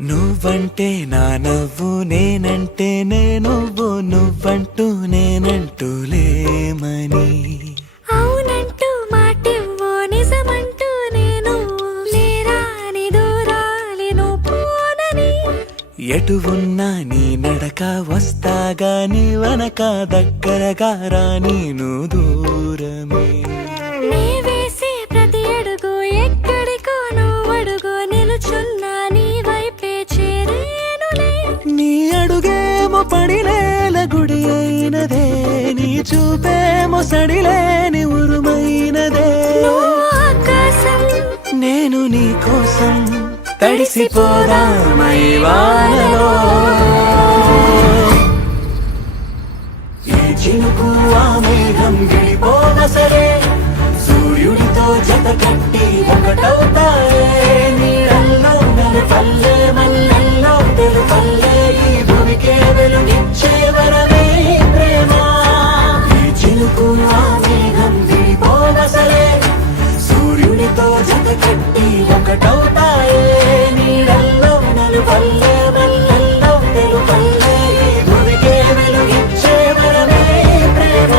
నువ్వంటే నా నవ్వు నేనంటే నువ్వు నువ్వంటూ నేనంటూ లేమని అవునంటూ మాటివ్వు నిజమంటూ నేను లేరాని దూరాలి నువ్వు పోనని ఎటు ఉన్నా నీ నడక వస్తాగా నీ వనక దగ్గరగా రాని నువ్వు దూరమే నీ వేసే ప్రతి అడుగు ఎక్కడికో నువ్వు అడుగు నిలుచున్నా నీ వైపే చేరేనులే నీ అడుగేమో పడినేల గుడి అయినదే నీ చూపేమో సడిలేని ఉరుమైనదే నువ్వు ఆకాశం నేను నీ కోసం తడిసిపోదామై వానలో ఈ చినుకు ఆ మేఘం గిడిపోన సరే సూర్యుడితో జత కట్టి ఒకటవుతాయే నీడల్లో నలుపల్లె మల్లెల్లో తెలుపల్లె ఈ భూమికే వెలుగిచ్చే వరమే ఈ ప్రేమ ఈ చినుకు ఆ మేఘం గిడిపోన సరే సూర్యుడితో జత కట్టి ఒకటవుతాయే నీడల్లో నలుపల్లె మల్లెల్లో తెలుపల్లె ఈ భూమికే వెలుగిచ్చే వరమే ఈ ప్రేమ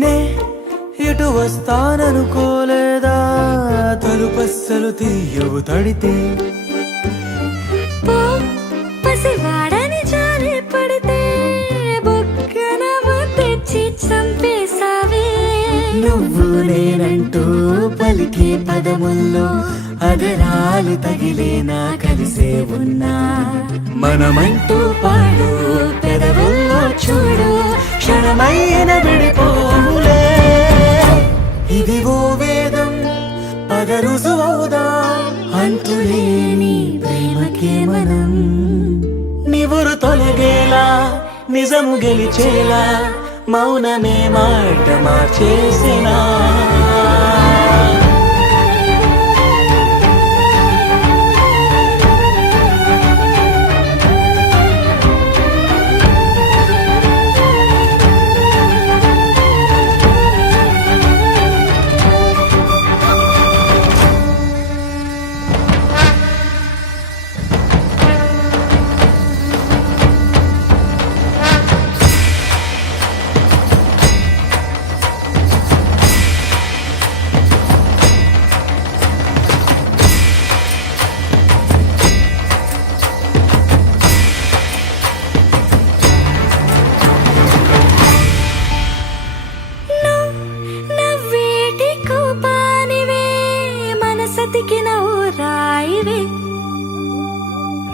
నే ఇటు వస్తాననుకోలేదా తలుపస్సలు తీయవు తడితే పో పసివాడని జాలి పడితే బొక్కన తెచ్చి చంపేశావే నువ్వు నేనంటూ పలికే పదముల్లో అదరాలు తగిలేనా కలిసే ఉన్నా మనమంటూ పాడు పెదవుల్లో చూడు క్షణమైన విడిపోలే ఇది ఓ వేదం పదరుసు అవుదా అంతులేని ప్రేమకే మనం నివురు తొలగేలా నిజము గెలిచేలా మౌనమే మాట మార్చేసినా నవ్వేటి కోపానివే మనసతికి నవ్వు రాయివే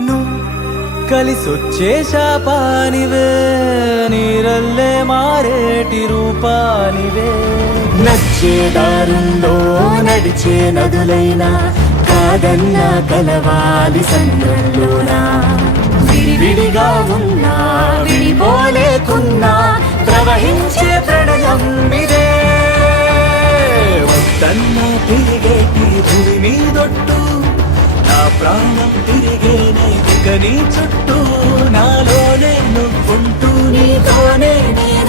నువ్వు కలిసొచ్చే శాపానివే నీరల్లే మారేటి రూపానివే నచ్చే దారుందో నడిచే నదులైనా కాదన్నా కలవాలి సంద్రంలోనా విడివిడిగా ఉన్నా విడిపోలేకున్నా ప్రవహించే ప్రణయం ఇదే వద్దన్నా తిరిగేటి భూమి మీదొట్టు నా ప్రాణం తిరిగేనే ఇక నీ చుట్టూ నాలోనే నువ్వుంటూ నీతోనే నేను